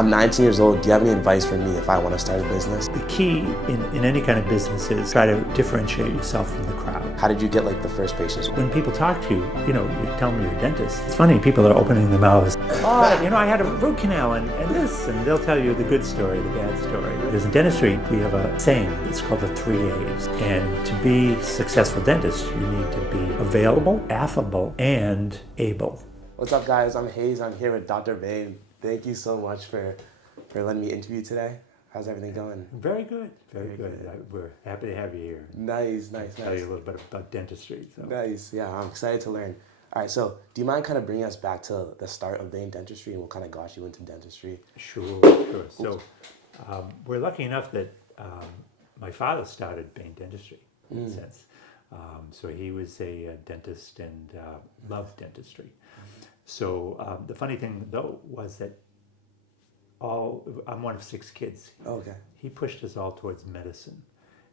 I'm 19 years old. Do you have any advice for me if I want to start a business? The key in any kind of business is try to differentiate yourself from the crowd. How did you get like the first patients? When people talk to you, you tell them you're a dentist. It's funny, people are opening their mouths. Oh, I had a root canal and this, and they'll tell you the good story, the bad story. Because in dentistry, we have a saying, it's called the 3 A's. And to be a successful dentist, you need to be available, affable, and able. What's up, guys? I'm Hayes. I'm here with Dr. Bane. Thank you so much for letting me interview today. How's everything going? Very good, very good. We're happy to have you here. Nice. Tell you a little bit about dentistry. So. Nice, yeah, I'm excited to learn. All right, so do you mind kind of bringing us back to the start of Bane Dentistry and what kind of got you into dentistry? Sure. So we're lucky enough that my father started Bane Dentistry, in a sense. So he was a dentist and loved dentistry. So the funny thing, though, was that I'm one of 6 kids. Okay. He pushed us all towards medicine.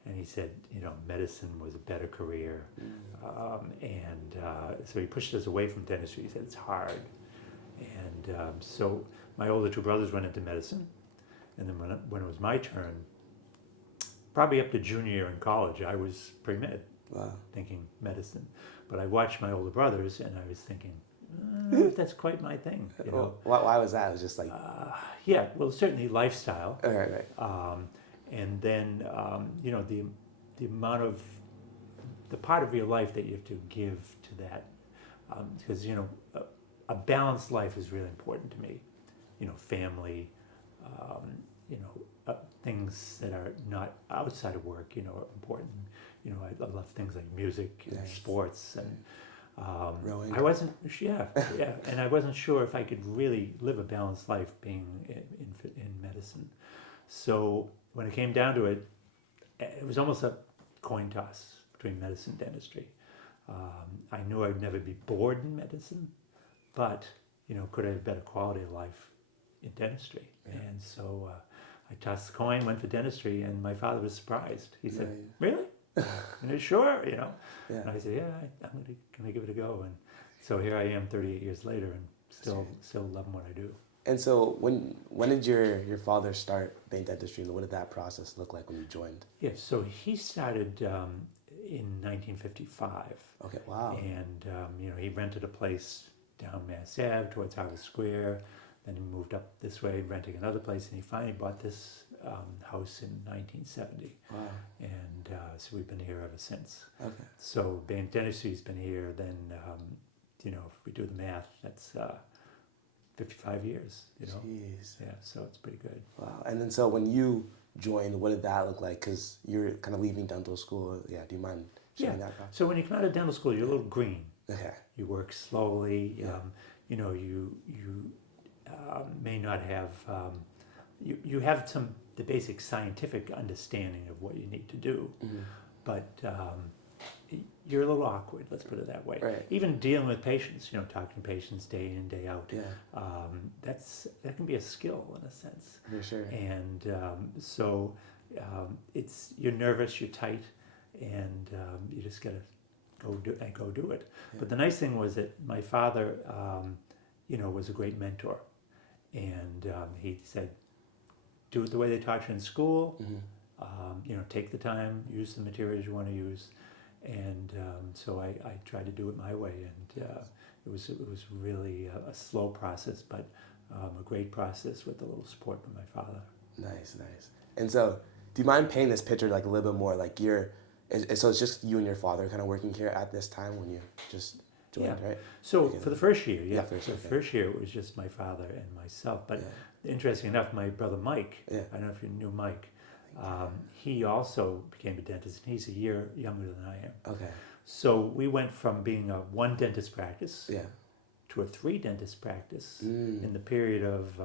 And he said, medicine was a better career. So he pushed us away from dentistry. He said, it's hard. And so my older 2 brothers went into medicine. And then when it was my turn, probably up to junior year in college, I was pre-med, thinking medicine. But I watched my older brothers, and I was thinking, that's quite my thing. Why was that? It was just like... certainly lifestyle. Right. And then, the amount of, the part of your life that you have to give to that. Because, a balanced life is really important to me. Family, things that are not outside of work, are important. I love things like music and sports and... Rowing. I wasn't, and I wasn't sure if I could really live a balanced life being in medicine. So when it came down to it, it was almost a coin toss between medicine and dentistry. I knew I'd never be bored in medicine, but could I have better quality of life in dentistry? Yeah. And so I tossed the coin, went for dentistry, and my father was surprised. He said, "Really? Sure, Yeah. And I said, I'm gonna give it a go. And so here I am 38 years later and still loving what I do. And so when did your father start Bane Dentistry, and what did that process look like when you joined? Yeah, so he started in 1955. Okay, wow. And he rented a place down Mass Ave towards Harvard Square. Then he moved up this way, renting another place, and he finally bought this house in 1970. Wow. And so we've been here ever since. Okay. So Bane Dentistry's been here, then, if we do the math, that's 55 years, Jeez. Yeah, so it's pretty good. Wow. And then so when you joined, what did that look like? Because you're kind of leaving dental school. Yeah, do you mind sharing that process? So when you come out of dental school, you're a little green. Okay. You work slowly. Yeah. You may not have... You have the basic scientific understanding of what you need to do, but you're a little awkward, let's put it that way. Right. Even dealing with patients, talking to patients day in, day out, that can be a skill in a sense. For sure. And so you're nervous, you're tight, and you just gotta go do it. Yeah. But the nice thing was that my father, was a great mentor, and he said, do it the way they taught you in school. Take the time, use the materials you want to use, and so I tried to do it my way, and it was really a slow process, but a great process with a little support from my father. Nice. And so, do you mind painting this picture like a little bit more? Like so it's just you and your father kind of working here at this time when you just joined, right? So for the first year, first year it was just my father and myself. But interesting enough, my brother Mike, I don't know if you knew Mike, he also became a dentist, and he's a year younger than I am. Okay. So we went from being a 1 dentist practice to a 3 dentist practice in the period of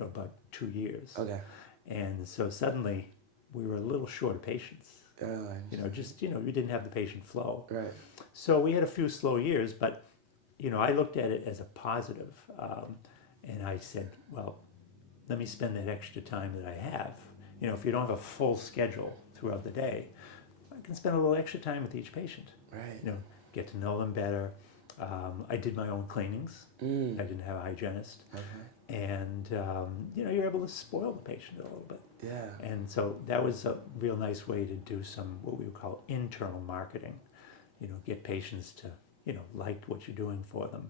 about 2 years. Okay. And so suddenly we were a little short of patients. We didn't have the patient flow. Right. So we had a few slow years, but I looked at it as a positive, and I said, well, let me spend that extra time that I have. If you don't have a full schedule throughout the day, I can spend a little extra time with each patient. Right. Get to know them better, I did my own cleanings. I didn't have a hygienist. Okay. And, you're able to spoil the patient a little bit. Yeah. And so that was a real nice way to do some, what we would call internal marketing. Get patients to, like what you're doing for them.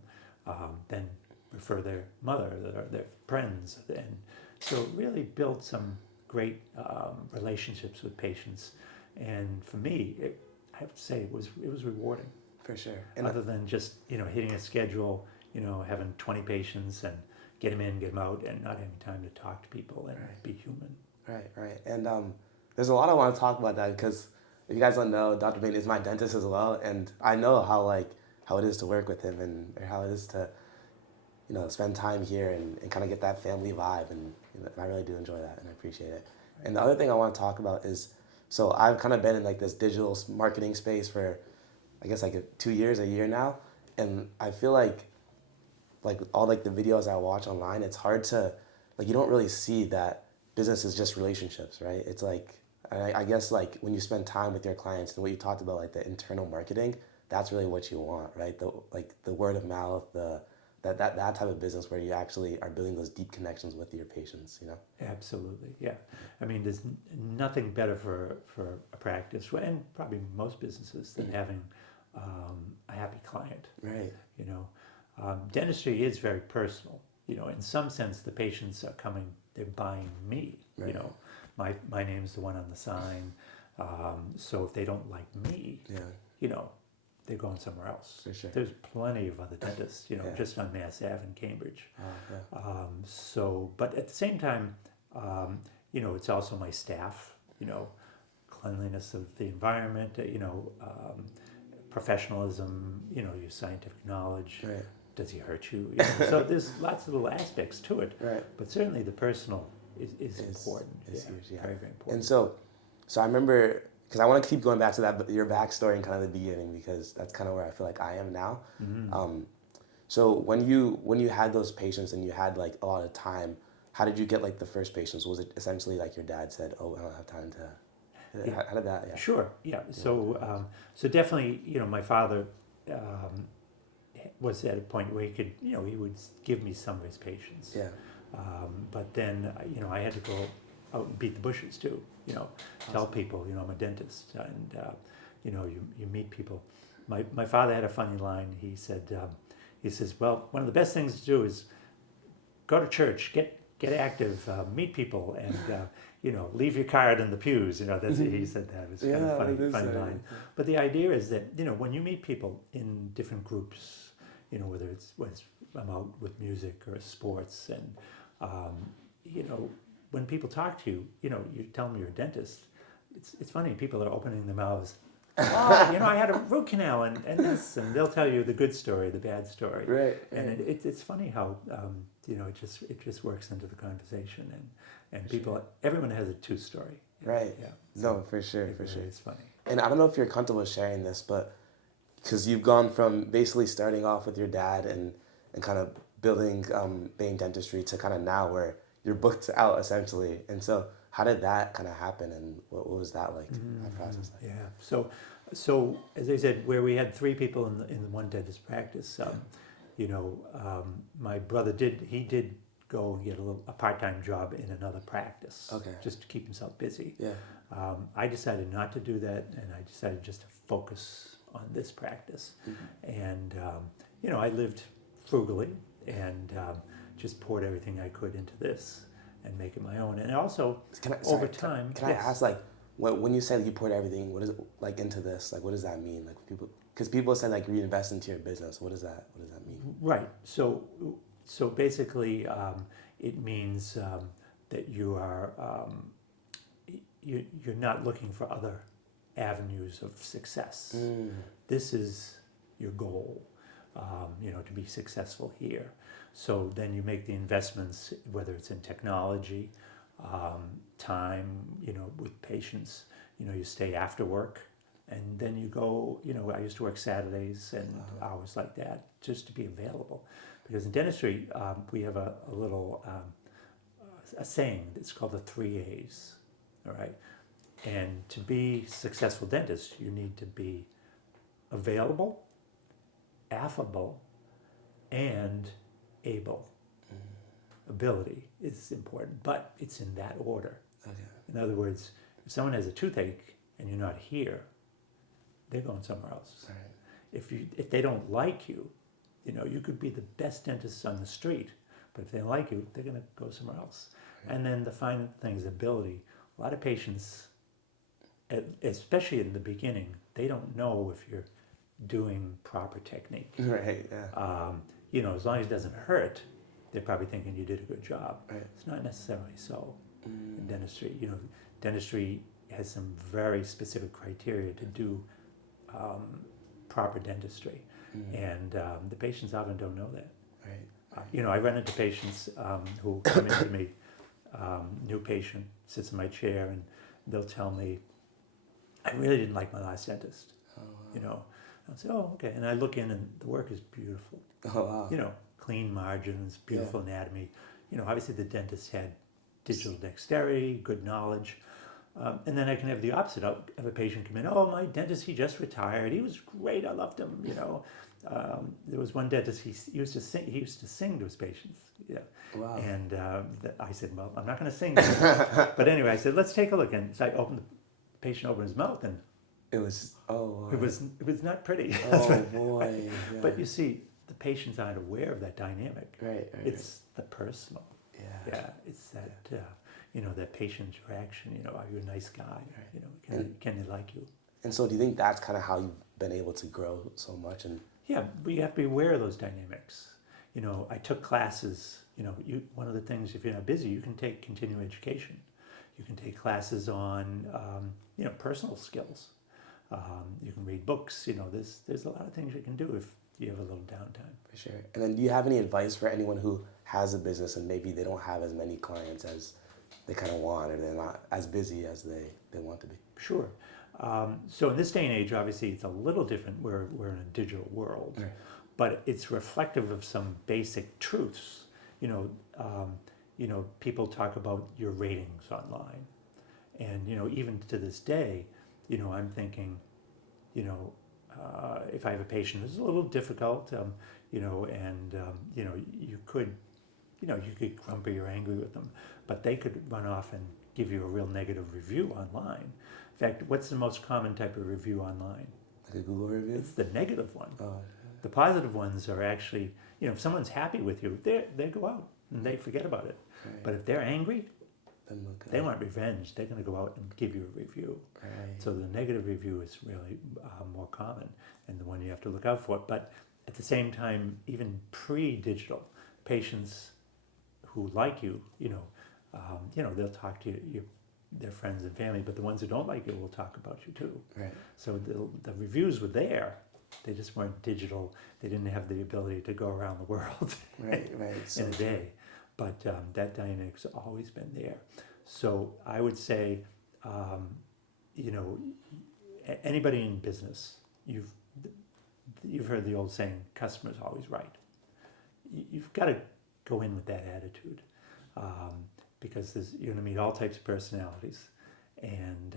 Then refer their mother or their friends. And so really build some great relationships with patients. And for me, I have to say it was rewarding. For sure. And other than just, hitting a schedule, having 20 patients and get them in, get them out, and not having time to talk to people and be human. Right. And there's a lot I want to talk about that, because if you guys don't know, Dr. Bane is my dentist as well, and I know how it is to work with him and how it is to, spend time here and kind of get that family vibe, and I really do enjoy that and I appreciate it. And the other thing I want to talk about is, so I've kind of been in this digital marketing space for, I guess 2 years, a year now, and I feel like all the videos I watch online, it's hard to, you don't really see that business is just relationships, right? It's I guess when you spend time with your clients and what you talked about, the internal marketing, that's really what you want, right? The word of mouth, that type of business where you actually are building those deep connections with your patients, Absolutely, yeah. I mean, there's nothing better for a practice, and probably most businesses, than having a happy client. Right. Dentistry is very personal. In some sense, the patients are coming, they're buying me. Right. My name's the one on the sign. So if they don't like me, they're going somewhere else. For sure. There's plenty of other dentists, just on Mass Ave in Cambridge. But at the same time, it's also my staff, cleanliness of the environment, professionalism, your scientific knowledge. Right. Does he hurt you? So there's lots of little aspects to it. Right. But certainly the personal is important. It's huge, yeah. Very, very important. And so I remember, because I want to keep going back to that, your backstory and kind of the beginning, because that's kind of where I feel like I am now. Mm-hmm. So when you had those patients and you had a lot of time, how did you get the first patients? Was it essentially your dad said, "Oh, I don't have time to"? Yeah. How did that? Yeah. Sure. Yeah. So definitely, my father was at a point where he could, he would give me some of his patients. Yeah. But then, I had to go out and beat the bushes too. Tell people, I'm a dentist, and you meet people. My father had a funny line. He says, well, one of the best things to do is go to church, get active, meet people, and leave your card in the pews. That's he said that. It was kind of funny line. But the idea is that when you meet people in different groups, whether it's I'm out with music or sports, and when people talk to you, you tell them you're a dentist. It's funny. People are opening their mouths. Oh, I had a root canal and this, and they'll tell you the good story, the bad story. Right. And it's funny how it just works into the conversation, and people, everyone has a true story. Right. Yeah. No, for sure. It's funny. And I don't know if you're comfortable sharing this, but because you've gone from basically starting off with your dad and kind of building Bane Dentistry to kind of now where you're booked out essentially. And so how did that kind of happen, and what was that like, that process like? Yeah. So as I said, where we had 3 people in the one dentist practice, my brother did go and get a part-time job in another practice, just to keep himself busy. Yeah. I decided not to do that, and I decided just to focus on this practice. And I lived frugally and just poured everything I could into this and make it my own. And also, over time... Can I ask, when you said you poured everything, what is it, into this, what does that mean? Because people said, reinvest into your business. What does that mean? Right. So basically, it means that you are... you're not looking for other avenues of success. This is your goal, to be successful here. So then you make the investments, whether it's in technology, time, with patients. You stay after work, and then you go. I used to work Saturdays and hours like that just to be available, because in dentistry we have a little a saying that's called the 3 A's. All right. And to be a successful dentist, you need to be available, affable and able. Ability is important, but it's in that order. Okay. In other words, if someone has a toothache and you're not here, they're going somewhere else. Right. If they don't like you, you could be the best dentist on the street, but if they don't like you, they're going to go somewhere else. Right. And then the final thing is ability. A lot of patients, especially in the beginning, they don't know if you're doing proper technique. Right. Yeah. As long as it doesn't hurt, they're probably thinking you did a good job. Right. It's not necessarily so in dentistry. Dentistry has some very specific criteria to do proper dentistry, and the patients often don't know that. Right. I run into patients who come into me, new patient sits in my chair, and they'll tell me, I really didn't like my last dentist. Oh, wow. I'll say, oh, okay, and I look in, and the work is beautiful. Oh, wow. Clean margins, beautiful anatomy. Obviously the dentist had digital dexterity, good knowledge. And then I can have the opposite of a patient come in, oh, my dentist, he just retired. He was great. I loved him. There was one dentist, he used to sing to his patients. Yeah. Wow. And I said, well, I'm not going to sing. But anyway, I said, let's take a look. And so the patient opened his mouth, and it was, it was not pretty. Oh, boy. Yeah. But you see, the patients aren't aware of that dynamic. Right. It's the personal. Yeah. It's that that patient interaction. Are you a nice guy? Can they like you? And so, do you think that's kind of how you've been able to grow so much? And yeah, we have to be aware of those dynamics. I took classes. One of the things, if you're not busy, you can take continuing education. You can take classes on personal skills. You can read books. There's a lot of things you can do if you have a little downtime. For sure. And then do you have any advice for anyone who has a business and maybe they don't have as many clients as they kind of want, or they're not as busy as they want to be? Sure. So in this day and age, obviously, it's a little different. We're in a digital world, right. But it's reflective of some basic truths. People talk about your ratings online. And, even to this day, I'm thinking, if I have a patient who's a little difficult, you could get grumpy or angry with them, but they could run off and give you a real negative review online. In fact, what's the most common type of review online? Like a Google review? It's the negative one. Oh. The positive ones are actually, if someone's happy with you, they go out and they forget about it. Right. But if they're angry, they want want revenge. They're going to go out and give you a review. Right. So the negative review is really more common and the one you have to look out for. But at the same time, even pre-digital, patients who like you, they'll talk to their friends and family, but the ones who don't like you will talk about you too. Right. So the reviews were there. They just weren't digital. They didn't have the ability to go around the world Right. So in a day. But that dynamic's always been there. So I would say, anybody in business, you've heard the old saying, "Customer's always right." You've got to go in with that attitude, because you're going to meet all types of personalities, and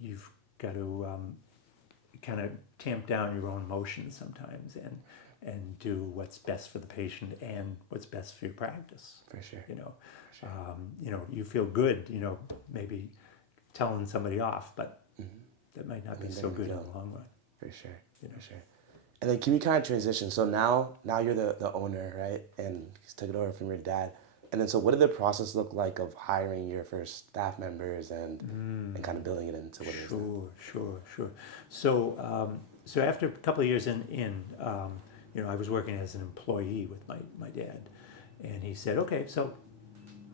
you've got to kind of tamp down your own emotions sometimes, and do what's best for the patient and what's best for your practice. For sure. You feel good, maybe telling somebody off, but that might not be so good in the long run. For sure. For sure. And then can we kind of transition? So now you're the owner, right? And you took it over from your dad. And then so what did the process look like of hiring your first staff members and kind of building it into what it is now? Sure. So after a couple of years in I was working as an employee with my dad, and he said, okay, so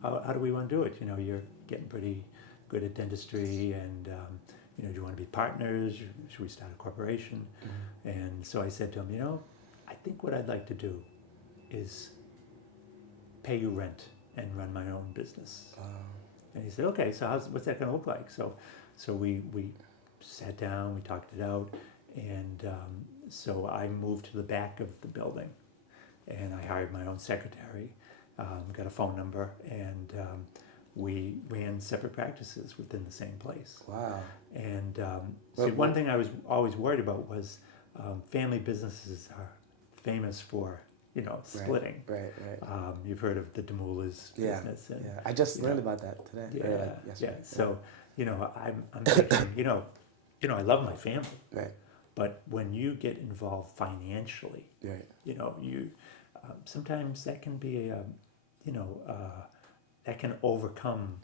how do we want to do it? You're getting pretty good at dentistry, and do you want to be partners? Should we start a corporation? And so I said to him, I think what I'd like to do is pay you rent and run my own business. And he said, okay, so what's that going to look like? So we sat down, we talked it out, and so I moved to the back of the building, and I hired my own secretary, got a phone number, and we ran separate practices within the same place. Wow. And one thing I was always worried about was family businesses are famous for, splitting. Right. You've heard of the Demoulas Yeah. business. And, Yeah. I just learned about that today. Or like yeah. yesterday. So, I'm thinking, I love my family, Right. but when you get involved financially, Right. you sometimes that can be that can overcome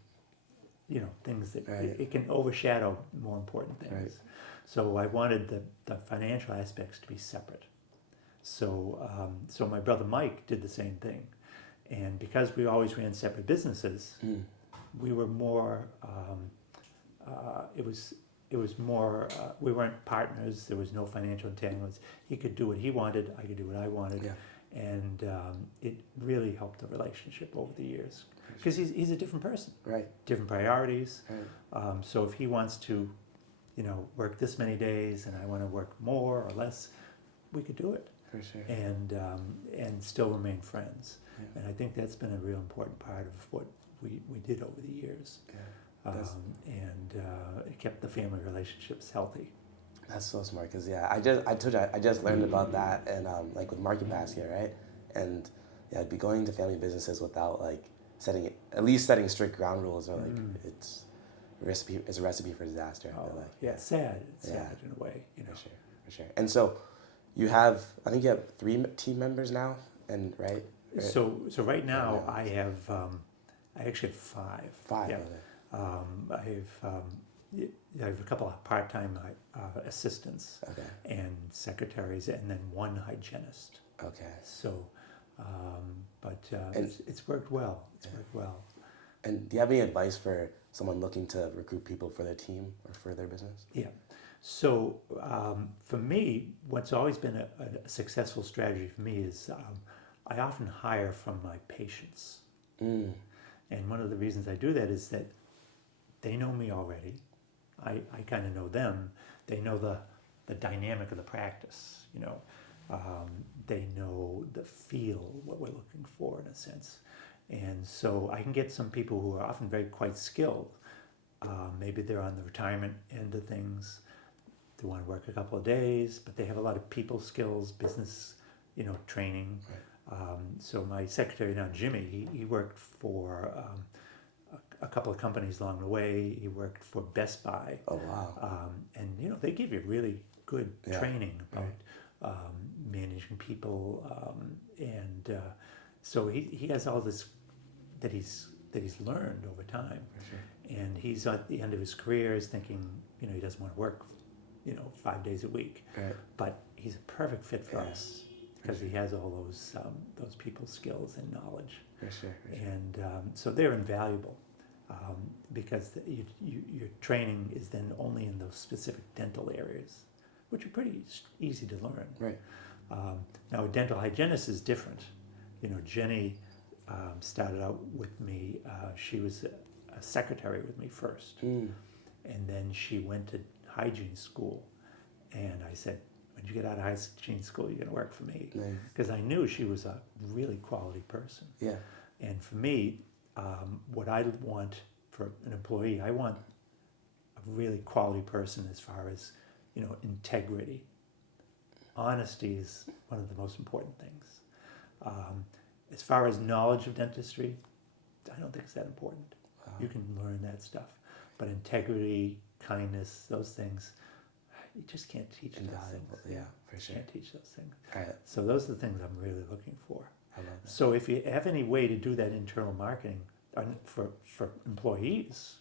things that Right. it can overshadow more important things. Right. So I wanted the financial aspects to be separate. So so my brother Mike did the same thing, and because we always ran separate businesses, we were more. It was more. We weren't partners. There was no financial entanglements. He could do what he wanted. I could do what I wanted. Yeah. And it really helped the relationship over the years because he's a different person, Right. different priorities. Right. So if he wants to, work this many days and I want to work more or less, we could do it For sure. and still remain friends. Yeah. And I think that's been a real important part of what we did over the years. Yeah. It kept the family relationships healthy. That's so smart because I told you I just learned about that and like with Market Basket, right? And yeah, I'd be going to family businesses without like setting strict ground rules or like it's a recipe for disaster. I feel like. Yeah, it's sad. It's Yeah. sad in a way, For sure. And so I think you have 3 team members now, and right? So right now I have I actually have 5. 5. Yeah. Okay. I have a couple of part-time assistants Okay. and secretaries, and then 1 hygienist. Okay. So, And- it's worked well. It's worked well. And do you have any advice for someone looking to recruit people for their team or for their business? Yeah. So for me, what's always been a successful strategy for me is I often hire from my patients. And one of the reasons I do that is that they know me already. I kind of know them. They know the dynamic of the practice, they know the feel, what we're looking for in a sense. And so I can get some people who are often quite skilled. Maybe they're on the retirement end of things. They want to work a couple of days, but they have a lot of people skills, business, training. Right. So my secretary now, Jimmy, he worked for a couple of companies along the way. He worked for Best Buy. Oh wow. And they give you really good Yeah. training about managing people, and so he has all this that he's learned over time. For sure. And he's at the end of his career, is thinking, he doesn't want to work, 5 days a week. Right. But he's a perfect fit for Yeah. us because he has all those people skills and knowledge. For sure. And so they're invaluable because your training is then only in those specific dental areas, which are pretty easy to learn. Right. Now, a dental hygienist is different. Jenny started out with me. She was a secretary with me first, and then she went to hygiene school. And I said, when you get out of hygiene school, you're going to work for me. Nice. Because I knew she was a really quality person. Yeah. And for me, what I want for an employee, I want a really quality person as far as, integrity. Honesty is one of the most important things. As far as knowledge of dentistry, I don't think it's that important. Wow. You can learn that stuff. But integrity, kindness, those things, you just can't teach those Invaluable. things. Yeah, for sure. Can't teach those things. All right. So those are the things I'm really looking for. I love that. So if you have any way to do that internal marketing for employees,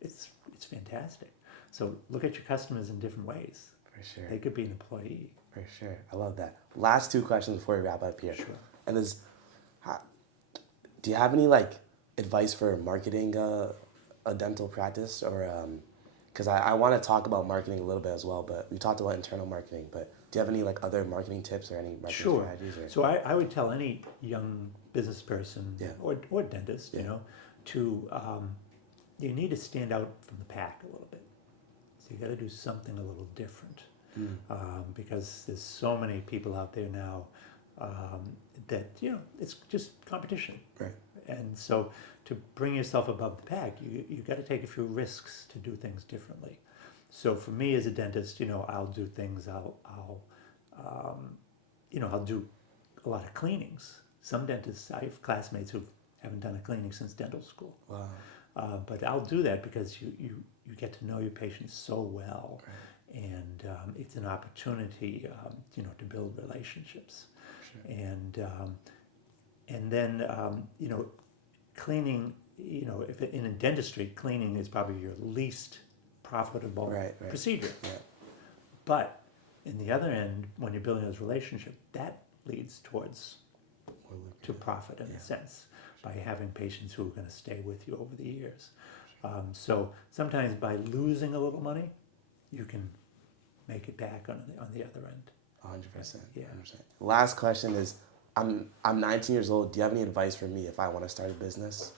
it's fantastic. So look at your customers in different ways. For sure. They could be an employee. For sure. I love that. Last 2 questions before we wrap up here. Sure. And do you have any advice for marketing a dental practice, or because I want to talk about marketing a little bit as well, but we talked about internal marketing, but do you have any other marketing tips or any marketing Sure. strategies? Or? So I would tell any young business person Yeah. or dentist, Yeah. to you need to stand out from the pack a little bit. So you got to do something a little different. Because there's so many people out there now that it's just competition. Right. And so to bring yourself above the pack, you got to take a few risks to do things differently. So for me as a dentist, I'll do things. I'll I'll do a lot of cleanings. Some dentists, I have classmates who haven't done a cleaning since dental school. Wow. But I'll do that because you get to know your patients so well, Right. and it's an opportunity, to build relationships. Sure. And then, cleaning, if in a dentistry, cleaning is probably your least profitable Right. procedure. Yeah. But in the other end, when you're building those relationships, that leads towards to profit in a sense, by having patients who are going to stay with you over the years. So sometimes by losing a little money, you can make it back on the other end. 100%. Yeah. 100%. Last question is, I'm 19 years old. Do you have any advice for me if I want to start a business?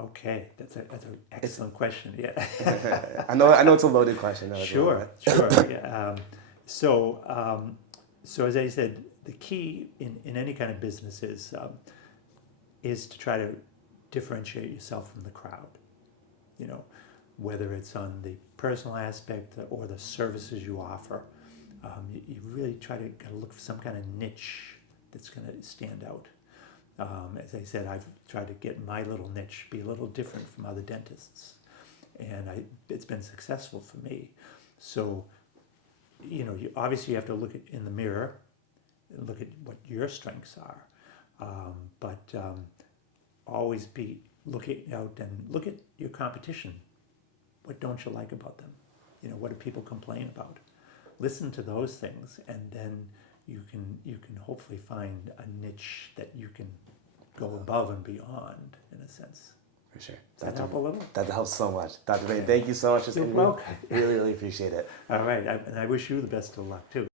Okay, that's an excellent question. Yeah. I know it's a loaded question. Sure. Yeah. So as I said, the key in any kind of business is to try to differentiate yourself from the crowd. Whether it's on the personal aspect or the services you offer, you really gotta look for some kind of niche that's going to stand out. As I said, I've tried to get my little niche be a little different from other dentists, and it's been successful for me. So, you obviously have to look in the mirror and look at what your strengths are, but always be looking out and look at your competition. What don't you like about them? What do people complain about? Listen to those things, and then you can hopefully find a niche that you can go above and beyond, in a sense. For sure. Does that help a little? That helps so much. Dr. Bane, thank you so much. You're welcome. Really, really appreciate it. All right, and I wish you the best of luck too.